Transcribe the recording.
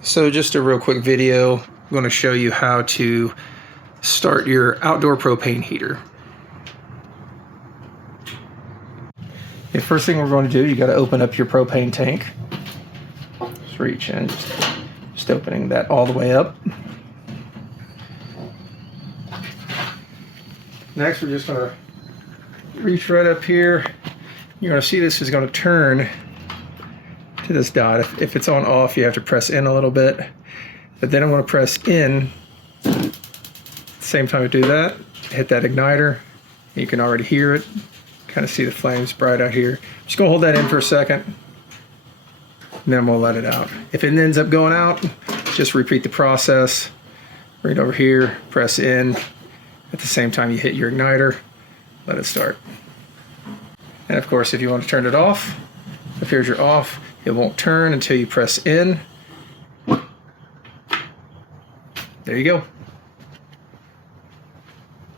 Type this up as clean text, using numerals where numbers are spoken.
So just a real quick video, I'm going to show you how to start your outdoor propane heater. The first thing we're going to do, you got to open up your propane tank. Just reach in, just opening that all the way up. Next, we're just going to reach right up here. You're going to see this is going to turn to this dot. If it's on off, you have to press in a little bit. But then I'm going to press in. At the same time I do that, hit that igniter. You can already hear it. Kind of see the flames bright out here. Just going to hold that in for a second. And then we'll let it out. If it ends up going out, just repeat the process. Right over here, press in. At the same time you hit your igniter, let it start. And of course, if you want to turn it off, if here's your off, it won't turn until you press in. There you go.